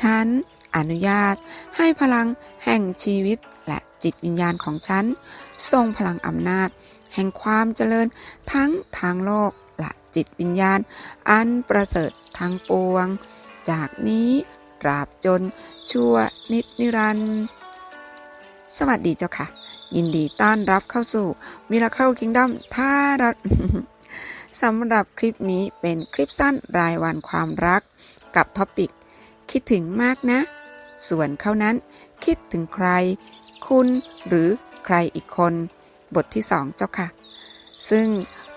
ฉันอนุญาตให้พลังแห่งชีวิตและจิตวิญญาณของฉัน ทรงพลังอำนาจ แห่งความเจริญทั้งทางโลกและจิตวิญญาณ อันประเสริฐทั้งปวง จากนี้ตราบจนชั่วนิจนิรันดร์สวัสดีเจ้าค่ะ ยินดีต้อนรับเข้าสู่ Miracle Kingdom ท่าราสำหรับคลิปนี้เป็นคลิปสั้นรายวันความรักกับท็อปิก คิดถึงมากนะ ส่วนเขานั้นคิดถึงใคร คุณหรือใครอีกคน บทที่สองเจ้าค่ะ ซึ่ง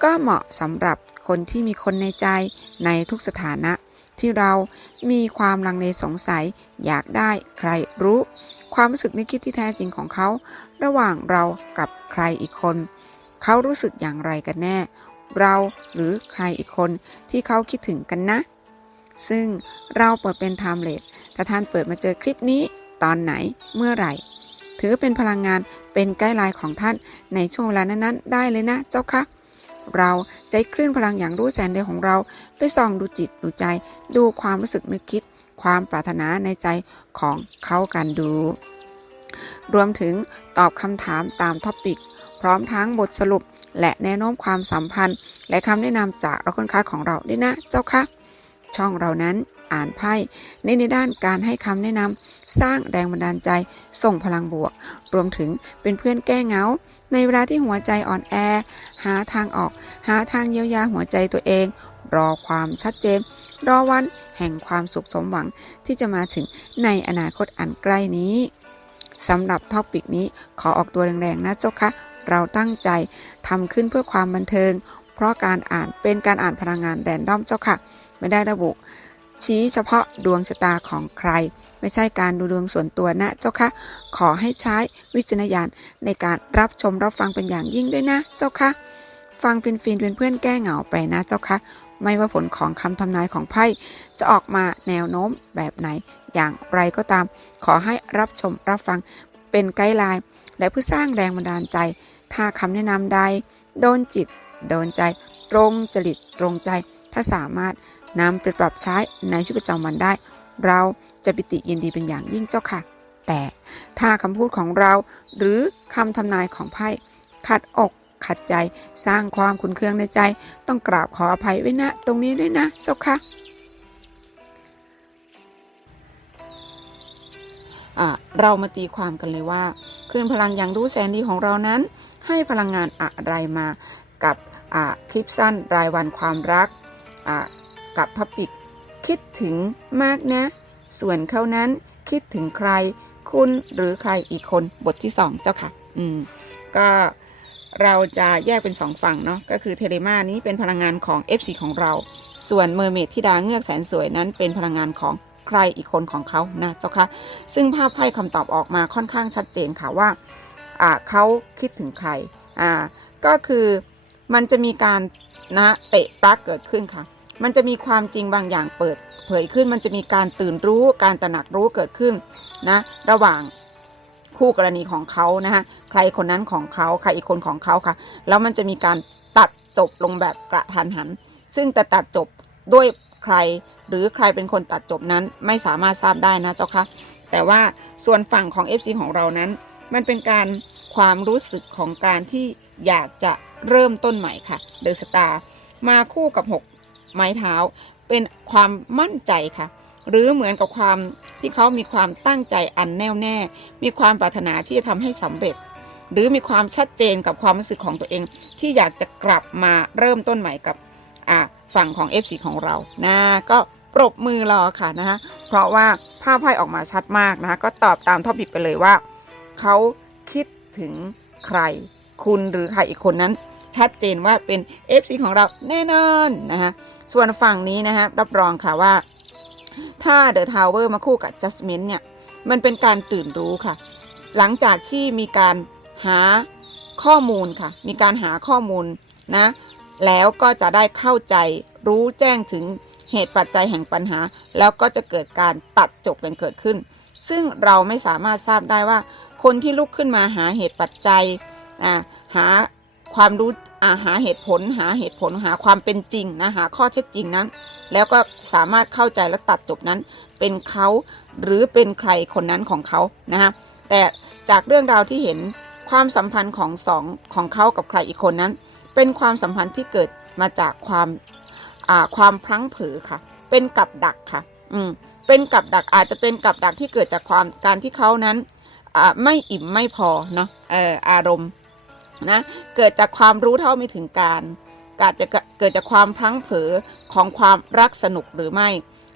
ก็เหมาะสำหรับคนที่มีคนในใจในทุกสถานะ ที่เรามีความลังเลสงสัยอยากได้ใครรู้ ความรู้สึกนึกคิดที่แท้จริงของเขา ระหว่างเรากับใครอีกคน เขารู้สึกอย่างไรกันแน่ เราหรือใครอีกคนที่เขาคิดถึงกันนะ ซึ่งเราเปิดเป็นไทม์เลสถ้าท่านเปิดมาเจอคลิปนี้ตอนไหนเมื่อไหร่ ถือเป็นพลังงานเป็นไกด์ไลน์ของท่านในช่วงเวลานั้นๆ ได้เลยนะเจ้าคะเราใจคลื่นพลังอย่างรู้แสนเดียวของเรา ไปส่องดูจิตดูใจ ดูความรู้สึกนึกคิด ความปรารถนาในใจของเขากันดู รวมถึงตอบคำถามตามท็อปิก พร้อมทั้งบทสรุป และแนวโน้มความสัมพันธ์ และคำแนะนำจากเราคนคัดของเราด้วยนะเจ้าคะ ช่องเรานั้นอ่านไพ่ในในด้านการให้คำแนะนำสร้างแรงบันดาลใจ ส่งพลังบวก รวมถึงเป็นเพื่อนแก้เหงา ในเวลาที่หัวใจอ่อนแอ หาทางออก หาทางเยียวยาหัวใจตัวเอง รอความชัดเจน รอวันแห่งความสุขสมหวังที่จะมาถึงในอนาคตอันใกล้นี้สำหรับท็อปิกนี้ขอออกตัวแรงๆนะเจ้าคะเราตั้งใจทำขึ้นเพื่อความบันเทิง เพราะการอ่านเป็นการอ่านพลังงานแรนดอมเจ้าค่ะ ไม่ได้ระบุ ชี้เฉพาะดวงชะตาของใคร ไม่ใช่การดูดวงส่วนตัวนะเจ้าคะ ขอให้ใช้วิจารณญาณในการรับชมรับฟังเป็นอย่างยิ่งด้วยนะเจ้าคะ ฟังฟินฟินเป็นเพื่อนแก้เหงาไปนะเจ้าคะไม่ว่าผลของคำทำนายของไพ่จะออกมาแนวโน้มแบบไหนอย่างไรก็ตาม ขอให้รับชมรับฟังเป็นไกด์ไลน์และเพื่อสร้างแรงบันดาลใจ ถ้าคำแนะนำใด โดนจิต โดนใจ ตรงจริตตรงใจ ถ้าสามารถ นำไปปรับใช้ในชีวิตประจำวันได้ เราจะปิติยินดีเป็นอย่างยิ่งเจ้าค่ะ แต่ถ้าคำพูดของเราหรือคำทำนายของไพ่ขัดอกขัดใจสร้างความขุนเคืองในใจ ต้องกราบขออภัยไว้นะ ตรงนี้ด้วยนะเจ้าค่ะเรามาตีความกันเลยว่าคลื่นพลังอย่างรู้แสนดีของเรานั้น ให้พลังงานอะไรมากับคลิปสั้นรายวันความรัก กับท็อปิก คิดถึงมากนะ ส่วนเขานั้นคิดถึงใคร คุณหรือใครอีกคนบทที่ 2 เจ้าค่ะ อืม ก็เราจะแยกเป็น 2 ฝั่งเนาะก็คือเทเลมานี้เป็นพลังงานของ FC ของเรา ส่วนเมอร์เมดที่ดาเงือกแสนสวยนั้นเป็นพลังงานของใครอีกคนของเขานะเจ้าค่ะซึ่งภาพไพ่คำตอบออกมาค่อนข้างชัดเจนค่ะว่าอ่าเขาคิดถึงใครอ่าก็คือมันจะมีการนะเตะปลั๊กเกิดขึ้นค่ะ มันจะมีความจริงบางอย่างเปิดเผยขึ้น มันจะมีการตื่นรู้การตระหนักรู้เกิดขึ้นนะระหว่างคู่กรณีของเขานะฮะใครคนนั้นของเขาใครอีกคนของเขาค่ะ แล้วมันจะมีการตัดจบลงแบบกระทันหัน ซึ่งแต่ตัดจบด้วยใคร หรือใครเป็นคนตัดจบนั้นไม่สามารถทราบได้นะเจ้าค่ะแต่ว่าส่วนฝั่งของ FC ของเรานั้น มันเป็นการความรู้สึกของการที่อยากจะเริ่มต้นใหม่ค่ะเดอะสตาร์มาคู่กับ 6 ไม้เท้า เป็นความมั่นใจค่ะ หรือเหมือนกับความที่เขามีความตั้งใจอันแน่วแน่ มีความปรารถนาที่จะทำให้สำเร็จ หรือมีความชัดเจนกับความรู้สึกของตัวเอง ที่อยากจะกลับมาเริ่มต้นใหม่กับฝั่งของ FC ของเรานะก็ปรบมือรอค่ะนะคะเพราะว่าภาพไพ่ออกมาชัดมากนะคะก็ตอบตามท็อปิกไปเลยว่า เขาคิดถึงใคร คุณหรือใครอีกคนนั้น ชัดเจนว่าเป็น FC ของเราแน่นอนนะคะ ส่วนฝั่งนี้นะคะรับรองค่ะว่า ถ้า The Tower มาคู่กับ Justment เนี่ยมันเป็นการตื่นรู้ค่ะ หลังจากที่มีการหาข้อมูลค่ะ มีการหาข้อมูลนะ แล้วก็จะได้เข้าใจรู้แจ้งถึงเหตุปัจจัยแห่งปัญหา แล้วก็จะเกิดการตัดจบกันเกิดขึ้น ซึ่งเราไม่สามารถทราบได้ว่า คนที่ลุกขึ้นมาหาเหตุปัจจัยหา ความรู้หาเหตุผลหาเหตุผลหาความเป็นจริงนะหาข้อเท็จจริงนั้น แล้วก็สามารถเข้าใจและตัดจบนั้น เป็นเขาหรือเป็นใครคนนั้นของเขานะฮะแต่จากเรื่องราวที่เห็นความสัมพันธ์ของสองของเขากับใครอีกคนนั้น เป็นความสัมพันธ์ที่เกิดมาจากความความพลั้งเผลอค่ะ เป็นกับดักค่ะอืมเป็นกับดักอาจจะเป็นกับดักที่เกิดจากความการที่เขานั้นอ่าไม่อิ่มไม่พอเนาะอออารมณ์ นะเกิดจากความรู้เท่าไม่ถึงการกาจะเกิดจากความพลั้งเผลอของความรักสนุกหรือไม่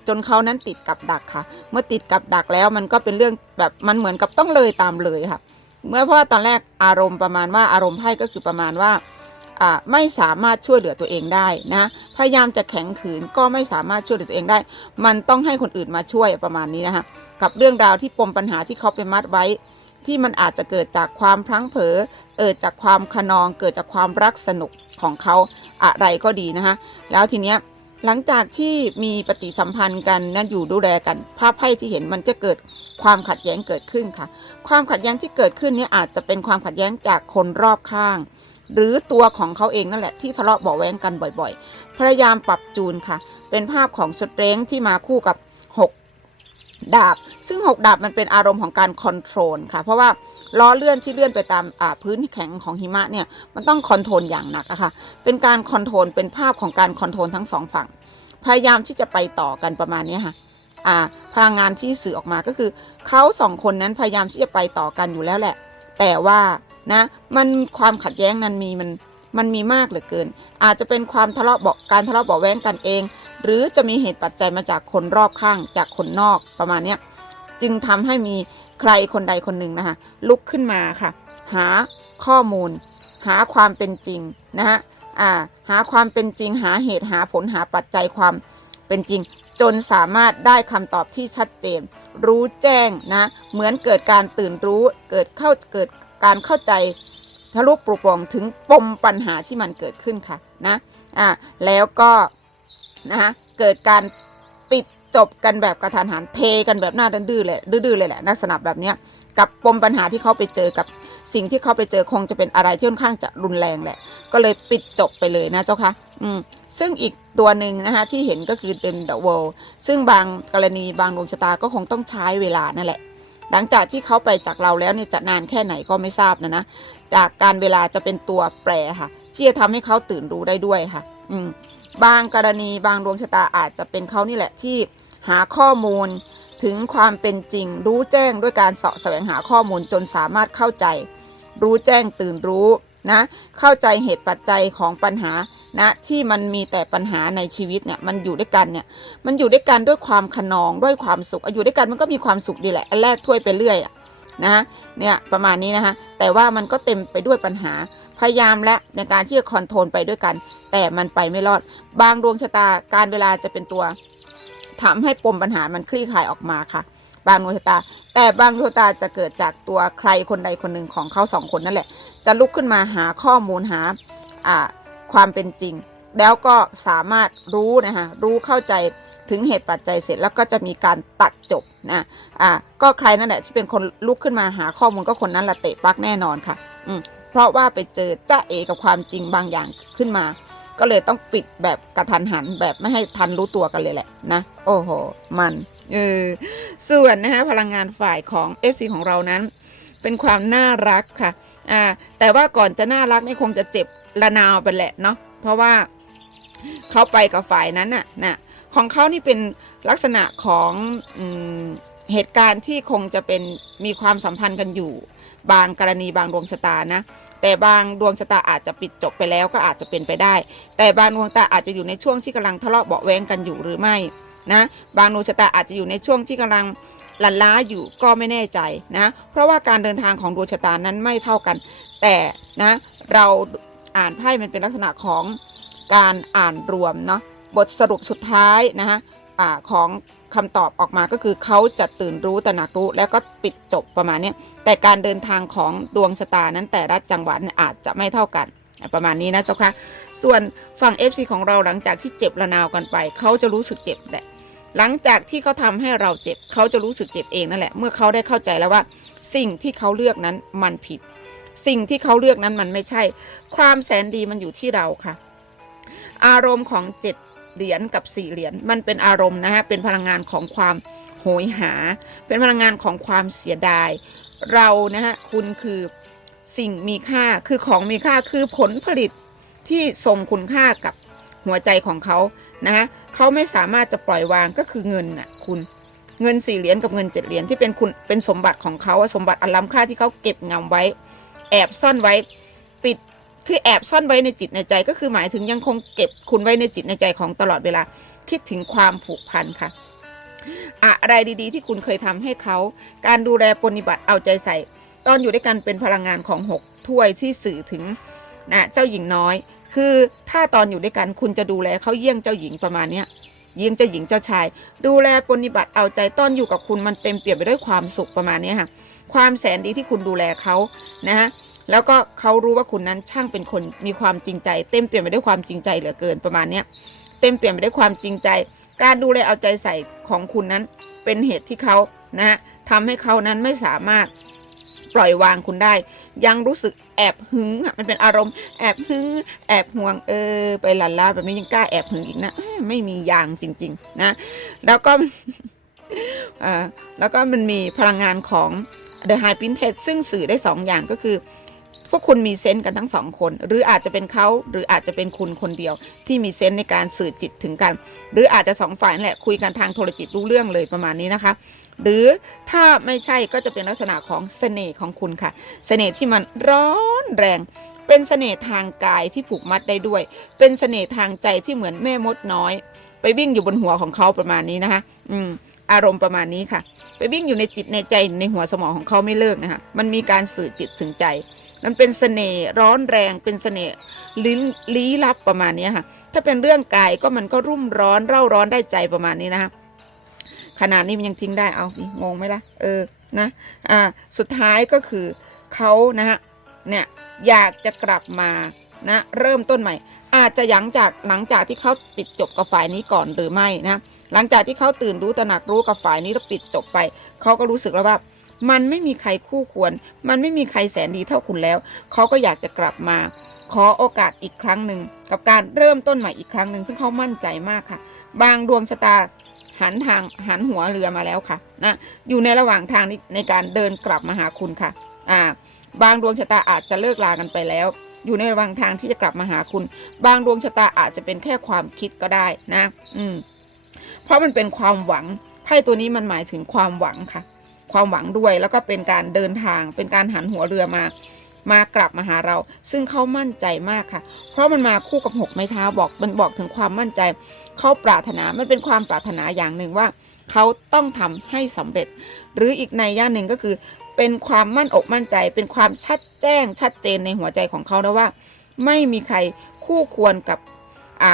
จนเขานั้นติดกับดักค่ะ เมื่อติดกับดักแล้วมันก็เป็นเรื่องแบบมันเหมือนกับต้องเลยตามเลยค่ะ เมื่อเพราะว่าตอนแรกอารมณ์ประมาณว่าอารมณ์ไพ่ก็คือประมาณว่าอ่าไม่สามารถช่วยเหลือตัวเองได้นะ พยายามจะแข็งขืนก็ไม่สามารถช่วยเหลือตัวเองได้ มันต้องให้คนอื่นมาช่วยประมาณนี้นะคะกับเรื่องราวที่ปมปัญหาที่เขาไปมัดไว้ ที่มันอาจจะเกิดจากความพลั้งเผลอเกิดจากความขนองเกิดจากความรักสนุกของเขาอะไรก็ดีนะคะแล้วทีเนี้ยหลังจากที่มีปฏิสัมพันธ์กันนั่นอยู่ดูแลกันภาพไพ่ที่เห็นมันจะเกิดความขัดแย้งเกิดขึ้นค่ะ ความขัดแย้งที่เกิดขึ้นเนี่ยอาจจะเป็นความขัดแย้งจากคนรอบข้าง หรือตัวของเขาเองนั่นแหละที่ทะเลาะเบาแวงกันบ่อยๆ พยายามปรับจูนค่ะ เป็นภาพของสเตรงที่มาคู่กับ ดาบ ซึ่ง 6 ดาบมันเป็นอารมณ์ของการคอนโทรลค่ะ เพราะว่าล้อเลื่อนที่เลื่อนไปตามพื้นแข็งของหิมะเนี่ยมันต้องคอนโทรลอย่างหนักอะค่ะเป็นการคอนโทรลเป็นภาพของการคอนโทรลทั้งสองฝั่ง พยายามที่จะไปต่อกันประมาณนี้ค่ะพลังงานที่สื่อออกมาก็คือเขาสองคนนั้นพยายามที่จะไปต่อกันอยู่แล้วแหละ แต่ว่านะมันความขัดแย้งนั้นมีมันมันมีมากเหลือเกิน อาจจะเป็นความทะเลาะเบาการทะเลาะเบาแว้งกันเอง หรือจะมีเหตุปัจจัยมาจากคนรอบข้างจากคนนอกประมาณเนี้ยจึงทำให้มีใครคนใดคนหนึ่งนะคะลุกขึ้นมาค่ะ หาข้อมูล หาความเป็นจริงนะฮะอ่าหาความเป็นจริง หาเหตุหาผลหาปัจจัยความเป็นจริง จนสามารถได้คำตอบที่ชัดเจน รู้แจ้งนะเหมือนเกิดการตื่นรู้เกิดเข้าเกิดการเข้าใจทะลุปลุกปลงถึงปมปัญหาที่มันเกิดขึ้นค่ะนะอ่าแล้วก็ นะคะเกิดการปิดจบกันแบบกระทันหันเทกันแบบหน้าดื้อเลยดื้อเลยแหละลักษณะแบบเนี้ยกับปมปัญหาที่เขาไปเจอกับสิ่งที่เขาไปเจอคงจะเป็นอะไรที่ค่อนข้างจะรุนแรงแหละ ก็เลยปิดจบไปเลยนะเจ้าคะอืมซึ่งอีกตัวหนึ่งนะคะที่เห็นก็คือเป็น The World ซึ่งบางกรณีบางดวงชะตาก็คงต้องใช้เวลานั่นแหละ หลังจากที่เขาไปจากเราแล้วเนี่ยจะนานแค่ไหนก็ไม่ทราบนะนะ จากการเวลาจะเป็นตัวแปรค่ะ ที่จะทำให้เขาตื่นรู้ได้ด้วยค่ะ อืม บางกรณีบางดวงชะตาอาจจะเป็นเขานี่แหละที่หาข้อมูลถึงความเป็นจริง รู้แจ้งด้วยการเสาะแสวงหาข้อมูลจนสามารถเข้าใจ รู้แจ้งตื่นรู้นะเข้าใจเหตุปัจจัยของปัญหานะที่มันมีแต่ปัญหาในชีวิตเนี่ยมันอยู่ด้วยกันเนี่ยมันอยู่ด้วยกันด้วยความขนองด้วยความสุขอยู่ด้วยกันมันก็มีความสุขดีแหละแรกถ้วยไปเรื่อยอะนะฮะเนี่ยประมาณนี้นะคะแต่ว่ามันก็เต็มไปด้วยปัญหา พยายามและในการที่จะคอนโทรลไปด้วยกัน แต่มันไปไม่รอด บางดวงชะตาการเวลาจะเป็นตัวทำให้ปมปัญหามันคลี่คลายออกมาค่ะ บางดวงชะตา แต่บางดวงชะตาจะเกิดจากตัวใครคนใดคนหนึ่งของเขาสองคนนั่นแหละ จะลุกขึ้นมาหาข้อมูลหาอ่าความเป็นจริง แล้วก็สามารถรู้นะคะรู้เข้าใจถึงเหตุปัจจัยเสร็จแล้วก็จะมีการตัดจบนะอ่าก็ใครนั่นแหละที่เป็นคนลุกขึ้นมาหาข้อมูลก็คนนั้นละเตะปักแน่นอนค่ะ อืม เพราะว่าไปเจอจ้าเอกับความจริงบางอย่างขึ้นมา ก็เลยต้องปิดแบบกระทันหันแบบไม่ให้ทันรู้ตัวกันเลยแหละนะ โอ้โห มันเออส่วนนะคะพลังงานฝ่ายของ FC ของเรานั้น เป็นความน่ารักค่ะอ่าแต่ว่าก่อนจะน่ารักนี่คงจะเจ็บระนาวไปแหละเนาะเพราะว่าเขาไปกับฝ่ายนั้นน่ะนะของเขานี่เป็นลักษณะของอเหตุการณ์ที่คงจะเป็นมีความสัมพันธ์กันอยู่ บางกรณีบางดวงชะตานะ แต่บางดวงชะตาอาจจะปิดจบไปแล้วก็อาจจะเป็นไปได้ แต่บางดวงตาอาจจะอยู่ในช่วงที่กำลังทะเลาะเบาแวงกันอยู่หรือไม่นะบางดวงชะตาอาจจะอยู่ในช่วงที่กำลังหลันล้าอยู่ก็ไม่แน่ใจนะ เพราะว่าการเดินทางของดวงชะตานั้นไม่เท่ากัน แต่นะเราอ่านไพ่มันเป็นลักษณะของการอ่านรวมเนาะบทสรุปสุดท้ายนะคะของ คำตอบออกมาก็คือเขาจะตื่นรู้ตระหนักรู้แล้วก็ปิดจบประมาณนี้แต่การเดินทางของดวงชะตานั้นแต่ละจังหวัดอาจจะไม่เท่ากันประมาณนี้นะเจ้าค่ะส่วนฝั่ง FC ของเราหลังจากที่เจ็บระนาวกันไป เขาจะรู้สึกเจ็บแหละหลังจากที่เขาทำให้เราเจ็บ เขาจะรู้สึกเจ็บเองนั่นแหละ เมื่อเขาได้เข้าใจแล้วว่า สิ่งที่เขาเลือกนั้นมันผิด สิ่งที่เขาเลือกนั้นมันไม่ใช่ ความแสนดีมันอยู่ที่เราค่ะ อารมณ์ของเจ็ด เหรียญกับสี่เหรียญมันเป็นอารมณ์นะฮะเป็นพลังงานของความโหยหา เป็นพลังงานของความเสียดาย เรานะฮะคุณคือสิ่งมีค่าคือของมีค่าคือผลผลิตที่ทรงคุณค่ากับหัวใจของเขานะฮะเขาไม่สามารถจะปล่อยวางก็คือเงินน่ะคุณเงินสี่เหรียญกับเงินเจ็ดเหรียญที่เป็นคุณเป็นสมบัติของเขาสมบัติอันล้ำค่าที่เขาเก็บงำไว้ แอบซ่อนไว้ ปิด คือแอบซ่อนไว้ในจิตในใจ ก็คือหมายถึงยังคงเก็บคุณไว้ในจิตในใจของตลอดเวลา คิดถึงความผูกพันค่ะ อะไรดีๆ ที่คุณเคยทำให้เขา การดูแลปฏิบัติเอาใจใส่ ตอนอยู่ด้วยกันเป็นพลังงานของหกถ้วยที่สื่อถึงนะเจ้าหญิงน้อย คือถ้าตอนอยู่ด้วยกันคุณจะดูแลเขาเยี่ยงเจ้าหญิงประมาณเนี้ยเยี่ยงเจ้าหญิงเจ้าชาย ดูแลปฏิบัติเอาใจตอนอยู่กับคุณมันเต็มเปี่ยมไปด้วยความสุขประมาณนี้ค่ะความแสนดีที่คุณดูแลเขานะฮะ แล้วก็เขารู้ว่าคุณนั้นช่างเป็นคนมีความจริงใจ เต็มเปี่ยมไปด้วยความจริงใจเหลือเกินประมาณเนี้ยเต็มเปี่ยมไปด้วยความจริงใจ การดูแลเอาใจใส่ของคุณนั้น เป็นเหตุที่เขานะฮะทำให้เขานั้นไม่สามารถปล่อยวางคุณได้ ยังรู้สึกแอบหึงมันเป็นอารมณ์แอบหึงแอบห่วงเออ ไปหลันล่าแบบนี้ยังกล้าแอบหึงอีกนะไม่มียางจริง ๆ นะ แล้วก็แล้วก็มันมีพลังงานของ The High Princess ซึ่งสื่อได้สองอย่างก็คือ พวกคุณมีเซนส์กันทั้งสองคน หรืออาจจะเป็นเขาหรืออาจจะเป็นคุณคนเดียว ที่มีเซนส์ในการสื่อจิตถึงกัน หรืออาจจะสองฝ่ายแหละคุยกันทางโทรจิตรู้เรื่องเลยประมาณนี้นะคะ หรือถ้าไม่ใช่ก็จะเป็นลักษณะของเสน่ห์ของคุณค่ะ เสน่ห์ที่มันร้อนแรง เป็นเสน่ห์ทางกายที่ผูกมัดได้ด้วย เป็นเสน่ห์ทางใจที่เหมือนแม่มดน้อย ไปวิ่งอยู่บนหัวของเขาประมาณนี้นะคะ อืมอารมณ์ประมาณนี้ค่ะ ไปวิ่งอยู่ในจิตในใจในหัวสมองของเขาไม่เลิกนะคะมันมีการสื่อจิตถึงใจ มันเป็นเสน่ห์ร้อนแรงเป็นเสน่ห์ลิ้นลี้ลับประมาณนี้ค่ะ ถ้าเป็นเรื่องกายก็มันก็รุ่มร้อนเร่าร้อนได้ใจประมาณนี้นะคะขนาดนี้มันยังทิ้งได้เอางงไหมล่ะเออนะอ่าสุดท้ายก็คือเขานะฮะเนี่ยอยากจะกลับมานะเริ่มต้นใหม่ อาจจะหลังจากหลังจากที่เขาปิดจบกับฝ่ายนี้ก่อนหรือไม่นะหลังจากที่เขาตื่นรู้ตระหนักรู้กับฝ่ายนี้แล้วปิดจบไป เขาก็รู้สึกแล้วว่า มันไม่มีใครคู่ควร มันไม่มีใครแสนดีเท่าคุณแล้ว เขาก็อยากจะกลับมา ขอโอกาสอีกครั้งหนึ่ง กับการเริ่มต้นใหม่อีกครั้งหนึ่ง ซึ่งเขามั่นใจมากค่ะ บางดวงชะตาหันทางหันหัวเรือมาแล้วค่ะนะอยู่ในระหว่างทางในการเดินกลับมาหาคุณค่ะอ่าบางดวงชะตาอาจจะเลิกลากันไปแล้ว อยู่ในระหว่างทางที่จะกลับมาหาคุณ บางดวงชะตาอาจจะเป็นแค่ความคิดก็ได้นะ อืมเพราะมันเป็นความหวังไพ่ตัวนี้มันหมายถึงความหวังค่ะ ความหวังด้วย แล้วก็เป็นการเดินทาง เป็นการหันหัวเรือมามากลับมาหาเรา ซึ่งเขามั่นใจมากค่ะ เพราะมันมาคู่กับหกไม้เท้าบอกมันบอกถึงความมั่นใจเขาปรารถนามันเป็นความปรารถนาอย่างหนึ่งว่าเขาต้องทำให้สำเร็จ หรืออีกในย่าหนึ่งก็คือ เป็นความมั่นอกมั่นใจ เป็นความชัดแจ้งชัดเจนในหัวใจของเขาแล้วว่า ไม่มีใครคู่ควรกับอ่า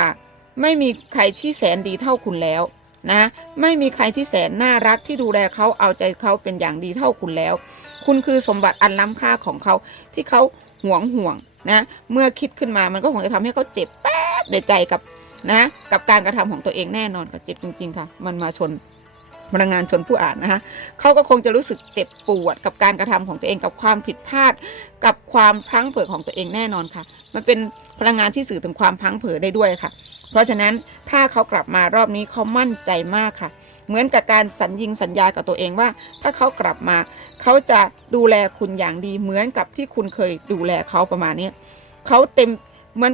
ไม่มีใครที่แสนดีเท่าคุณแล้ว นะ ไม่มีใครที่แสนน่ารักที่ดูแลเขาเอาใจเขาเป็นอย่างดีเท่าคุณแล้ว คุณคือสมบัติอันล้ำค่าของเขาที่เขาหวงห่วงนะ เมื่อคิดขึ้นมามันก็คงจะทำให้เขาเจ็บแป๊บในใจกับนะกับการกระทำของตัวเองแน่นอนค่ะเจ็บจริงๆค่ะ มันมาชนพลังงานชนผู้อ่านนะคะเขาก็คงจะรู้สึกเจ็บปวดกับการกระทำของตัวเองกับความผิดพลาด กับความพลั้งเผลอของตัวเองแน่นอนค่ะ มันเป็นพลังงานที่สื่อถึงความพลั้งเผลอได้ด้วยค่ะ เพราะฉะนั้นถ้าเขากลับมารอบนี้เขามั่นใจมากค่ะ เหมือนกับการสัญญิงสัญญากับตัวเองว่า ถ้าเขากลับมา เขาจะดูแลคุณอย่างดีเหมือนกับที่คุณเคยดูแลเขาประมาณนี้เขาเต็มเหมือน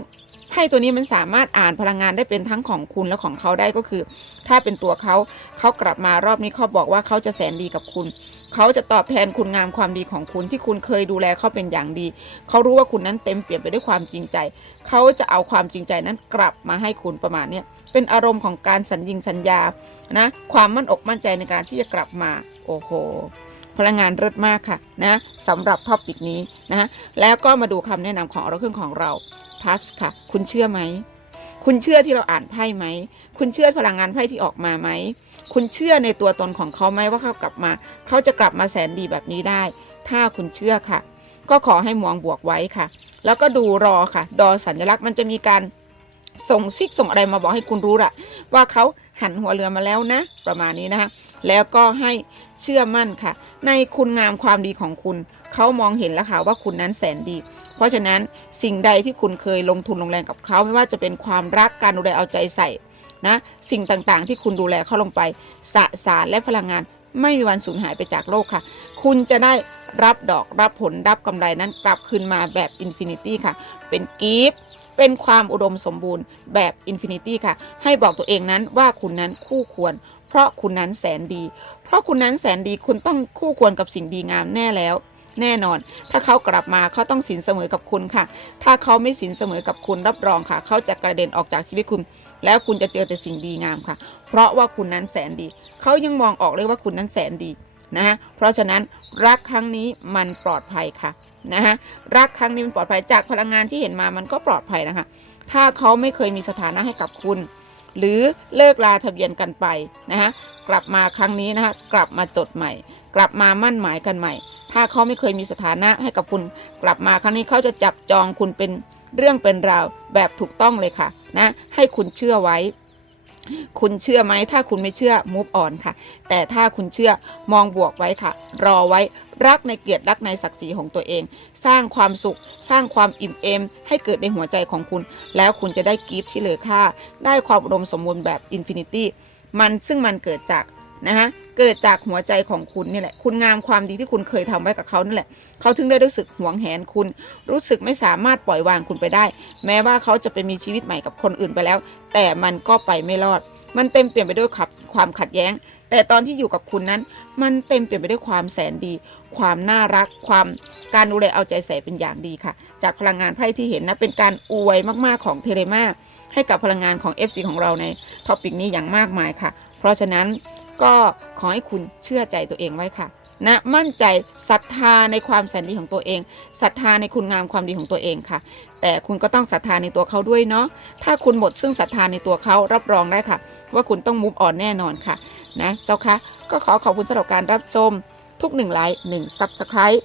ไพ่ตัวนี้มันสามารถอ่านพลังงานได้เป็นทั้งของคุณและของเขาได้ก็คือ ถ้าเป็นตัวเขาเขากลับมารอบนี้เขาบอกว่าเขาจะแสนดีกับคุณ เขาจะตอบแทนคุณงามความดีของคุณที่คุณเคยดูแลเขาเป็นอย่างดี เขารู้ว่าคุณนั้นเต็มเปี่ยมไปด้วยความจริงใจ เขาจะเอาความจริงใจนั้นกลับมาให้คุณประมาณเนี้ยเป็นอารมณ์ของการสัญญิงสัญญานะ ความมั่นอกมั่นใจในการที่จะกลับมา โอ้โหพลังงานเลิศมากค่ะนะสำหรับท็อปิกนี้นะแล้วก็มาดูคำแนะนำของเราเครื่องของเราทัสค่ะ คุณเชื่อไหม คุณเชื่อที่เราอ่านไพ่ไหม คุณเชื่อพลังงานไพ่ที่ออกมาไหม คุณเชื่อในตัวตนของเขาไหมว่าเขากลับมา เขาจะกลับมาแสนดีแบบนี้ได้ ถ้าคุณเชื่อค่ะ ก็ขอให้มองบวกไว้ค่ะ แล้วก็ดูรอค่ะ ดอสัญลักษณ์มันจะมีการส่งซิกส่งอะไรมาบอกให้คุณรู้ละว่าเขาหันหัวเรือมาแล้วนะ ประมาณนี้นะคะแล้วก็ให้เชื่อมั่นค่ะ ในคุณงามความดีของคุณ เขามองเห็นแล้วค่ะว่าคุณนั้นแสนดี เพราะฉะนั้นสิ่งใดที่คุณเคยลงทุนลงแรงกับเขาไม่ว่าจะเป็นความรักการดูแลเอาใจใส่ นะสิ่งต่างๆ ที่คุณดูแลเข้าลงไปสสารและพลังงาน ไม่มีวันสูญหายไปจากโลกค่ะ คุณจะได้รับดอกรับผลรับกำไรนั้นกลับคืนมาแบบอินฟินิตี้ค่ะ เป็นกิฟต์เป็นความอุดมสมบูรณ์แบบอินฟินิตี้ค่ะ ให้บอกตัวเองนั้นว่าคุณนั้นคู่ควร เพราะคุณนั้นแสนดี เพราะคุณนั้นแสนดีคุณต้องคู่ควรกับสิ่งดีงามแน่แล้วแน่นอน ถ้าเขากลับมาเขาต้องสินเสมอกับคุณค่ะ ถ้าเขาไม่สินเสมอกับคุณรับรองค่ะ เขาจะกระเด็นออกจากชีวิตคุณ แล้วคุณจะเจอแต่สิ่งดีงามค่ะ เพราะว่าคุณนั้นแสนดี เขายังมองออกเลยว่าคุณนั้นแสนดีนะฮะเพราะฉะนั้นรักครั้งนี้มันปลอดภัยค่ะนะฮะรักครั้งนี้มันปลอดภัยจากพลังงานที่เห็นมามันก็ปลอดภัยนะคะ ถ้าเขาไม่เคยมีสถานะให้กับคุณ หรือเลิกลาทะเบียนกันไปนะฮะกลับมาครั้งนี้นะคะกลับมาจดใหม่ กลับมามั่นหมายกันใหม่ ถ้าเขาไม่เคยมีสถานะให้กับคุณ กลับมาครั้งนี้เขาจะจับจองคุณเป็น เรื่องเป็นราวแบบถูกต้องเลยค่ะนะให้คุณเชื่อไว้ คุณเชื่อไหมถ้าคุณไม่เชื่อ move on ค่ะ แต่ถ้าคุณเชื่อมองบวกไว้ค่ะ รอไว้รักในเกียรติรักในศักดิ์ศรีของตัวเอง สร้างความสุข สร้างความอิ่มเอม ให้เกิดในหัวใจของคุณ แล้วคุณจะได้กิฟต์ที่เหลือค่า ได้ความอุดมสมบูรณ์แบบอินฟินิตี้มันซึ่งมันเกิดจากนะฮะ เกิดจากหัวใจของคุณนี่แหละ คุณงามความดีที่คุณเคยทำไว้กับเขานั่นแหละ เขาถึงได้รู้สึกหวงแหนคุณ รู้สึกไม่สามารถปล่อยวางคุณไปได้ แม้ว่าเขาจะไปมีชีวิตใหม่กับคนอื่นไปแล้ว แต่มันก็ไปไม่รอด มันเต็มเปลี่ยนไปด้วยขับความขัดแย้ง แต่ตอนที่อยู่กับคุณนั้น มันเต็มเปลี่ยนไปด้วยความแสนดี ความน่ารัก ความการดูแลเอาใจใส่เป็นอย่างดีค่ะ จากพลังงานไพ่ที่เห็นนะเป็นการอวยมากๆของเทเลมาให้กับพลังงานของ FC ของเราในท็อปิกนี้อย่างมากมายค่ะ เพราะฉะนั้น ก็ขอให้คุณเชื่อใจตัวเองไว้ค่ะนะมั่นใจศรัทธาในความแสนดีของตัวเองศรัทธาในคุณงามความดีของตัวเองค่ะ แต่คุณก็ต้องศรัทธาในตัวเขาด้วยเนาะถ้าคุณหมดซึ่งศรัทธาในตัวเขารับรองได้ค่ะ ว่าคุณต้องมุฟออนแน่นอนค่ะนะเจ้าคะก็ขอขอบคุณสำหรับการรับชมทุกหนึ่งไลค์หนึ่งซับสไครต์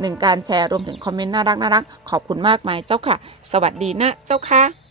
หนึ่งการแชร์รวมถึงคอมเมนต์น่ารักน่ารักขอบคุณมากมายเจ้าค่ะ สวัสดีนะเจ้าค่ะ